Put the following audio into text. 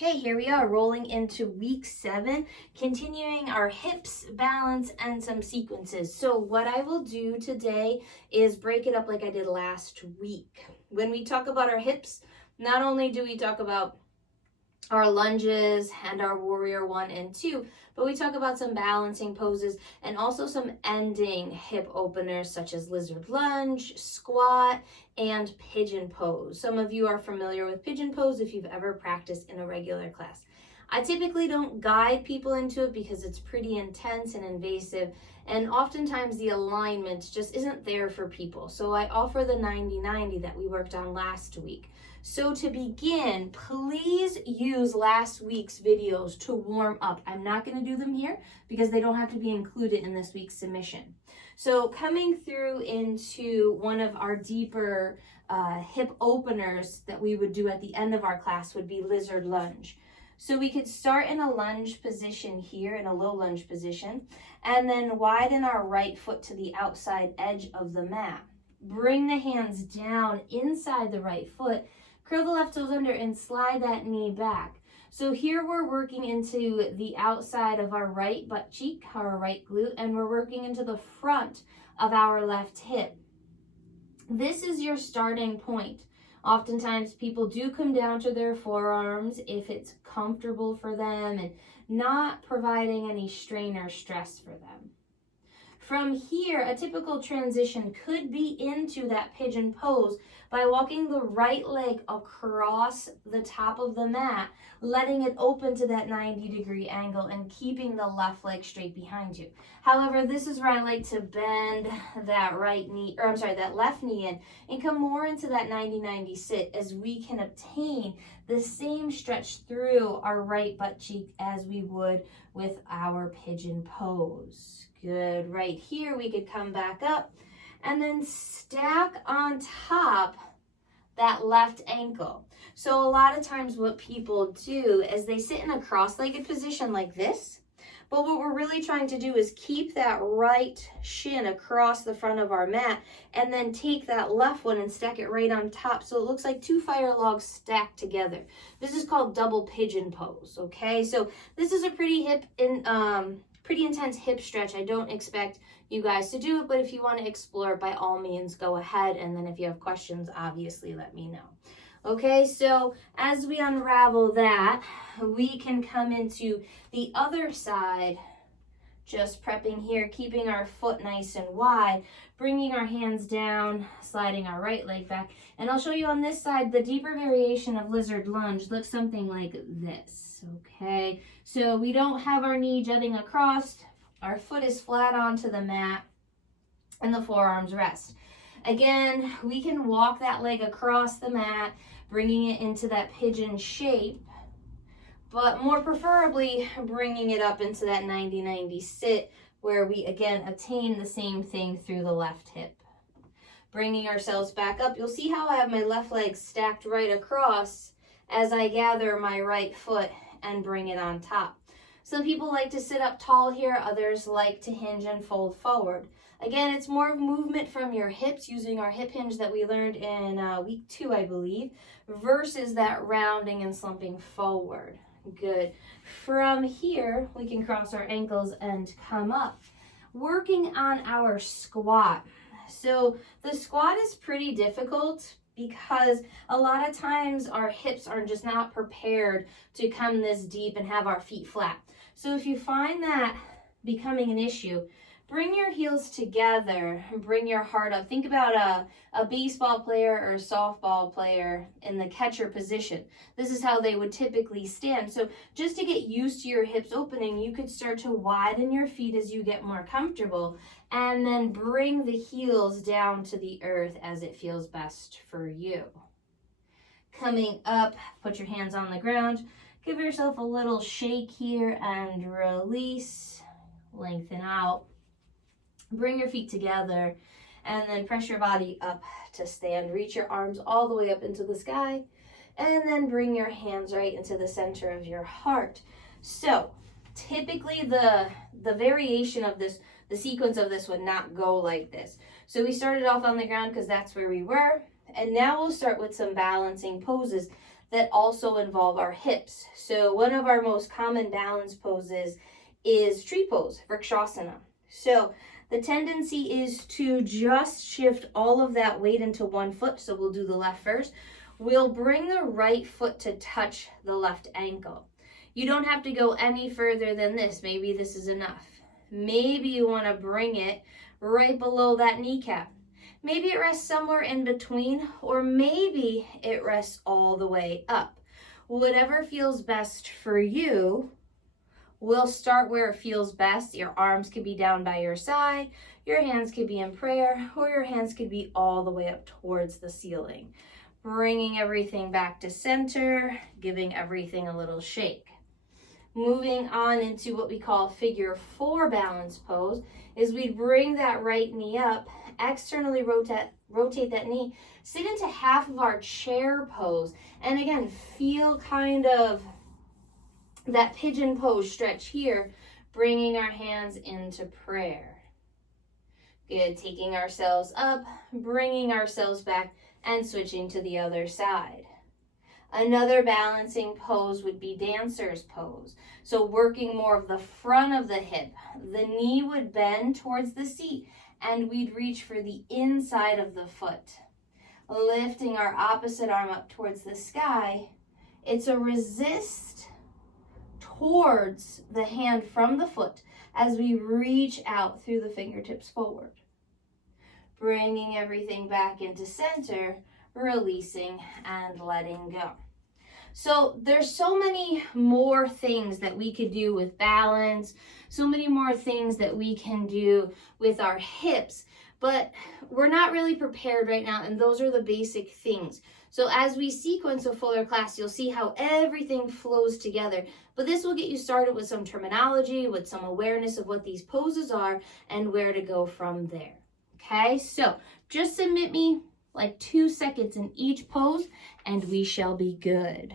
Okay, here we are rolling into week 7, continuing our hips, balance, and some sequences. So what I will do today is break it up like I did last week. When we talk about our hips, not only do we talk about our lunges and our warrior 1 and 2, but we talk about some balancing poses and also some ending hip openers such as lizard lunge, squat, and pigeon pose. Some of you are familiar with pigeon pose if you've ever practiced in a regular class. I typically don't guide people into it because it's pretty intense and invasive, and oftentimes the alignment just isn't there for people. So I offer the 90-90 that we worked on last week. So to begin, please use last week's videos to warm up. I'm not going to do them here because they don't have to be included in this week's submission. So coming through into one of our deeper hip openers that we would do at the end of our class would be lizard lunge. So we could start in a lunge position here, in a low lunge position, and then widen our right foot to the outside edge of the mat. Bring the hands down inside the right foot, curl the left toes under, and slide that knee back. So here we're working into the outside of our right butt cheek, our right glute, and we're working into the front of our left hip. This is your starting point. Oftentimes people do come down to their forearms if it's comfortable for them and not providing any strain or stress for them. From here, a typical transition could be into that pigeon pose by walking the right leg across the top of the mat, letting it open to that 90-degree angle and keeping the left leg straight behind you. However, this is where I like to bend that that left knee in and come more into that 90-90 sit as we can obtain the same stretch through our right butt cheek as we would with our pigeon pose. Good. Right here, we could come back up and then stack on top that left ankle. So a lot of times what people do is they sit in a cross-legged position like this, but what we're really trying to do is keep that right shin across the front of our mat and then take that left one and stack it right on top so it looks like 2 fire logs stacked together. This is called double pigeon pose, okay? So this is a pretty intense hip stretch. I don't expect you guys to do it, but if you want to explore it, by all means, go ahead. And then if you have questions, obviously let me know. Okay, so as we unravel that, we can come into the other side, just prepping here, keeping our foot nice and wide, bringing our hands down, sliding our right leg back. And I'll show you on this side, the deeper variation of lizard lunge looks something like this, okay? So we don't have our knee jutting across, our foot is flat onto the mat, and the forearms rest. Again, we can walk that leg across the mat, bringing it into that pigeon shape, but more preferably bringing it up into that 90-90 sit where we again attain the same thing through the left hip. Bringing ourselves back up, you'll see how I have my left leg stacked right across as I gather my right foot and bring it on top. Some people like to sit up tall here, others like to hinge and fold forward. Again, it's more of movement from your hips using our hip hinge that we learned in week 2, I believe, versus that rounding and slumping forward. Good. From here, we can cross our ankles and come up. Working on our squat. So the squat is pretty difficult because a lot of times our hips are just not prepared to come this deep and have our feet flat. So if you find that becoming an issue, bring your heels together, bring your heart up. Think about a baseball player or a softball player in the catcher position. This is how they would typically stand. So just to get used to your hips opening, you could start to widen your feet as you get more comfortable and then bring the heels down to the earth as it feels best for you. Coming up, put your hands on the ground. Give yourself a little shake here and release, lengthen out. Bring your feet together and then press your body up to stand. Reach your arms all the way up into the sky and then bring your hands right into the center of your heart. So typically the variation of this, the sequence of this would not go like this. So we started off on the ground because that's where we were. And now we'll start with some balancing poses that also involve our hips. So one of our most common balance poses is tree pose, Vrikshasana. So the tendency is to just shift all of that weight into one foot. So we'll do the left first. We'll bring the right foot to touch the left ankle. You don't have to go any further than this. Maybe this is enough. Maybe you want to bring it right below that kneecap. Maybe it rests somewhere in between, or maybe it rests all the way up. Whatever feels best for you, we'll start where it feels best. Your arms could be down by your side, your hands could be in prayer, or your hands could be all the way up towards the ceiling. Bringing everything back to center, giving everything a little shake. Moving on into what we call figure 4 balance pose is we bring that right knee up, externally rotate that knee, sit into half of our chair pose, and again, feel kind of that pigeon pose stretch here, bringing our hands into prayer. Good, taking ourselves up, bringing ourselves back, and switching to the other side. Another balancing pose would be dancer's pose. So working more of the front of the hip. The knee would bend towards the seat and we'd reach for the inside of the foot. Lifting our opposite arm up towards the sky. It's a resist towards the hand from the foot as we reach out through the fingertips forward. Bringing everything back into center, releasing and letting go. So there's so many more things that we could do with balance, so many more things that we can do with our hips, but we're not really prepared right now, and those are the basic things. So as we sequence a fuller class, you'll see how everything flows together, but this will get you started with some terminology, with some awareness of what these poses are and where to go from there. Okay, so just submit me like 2 seconds in each pose and we shall be good.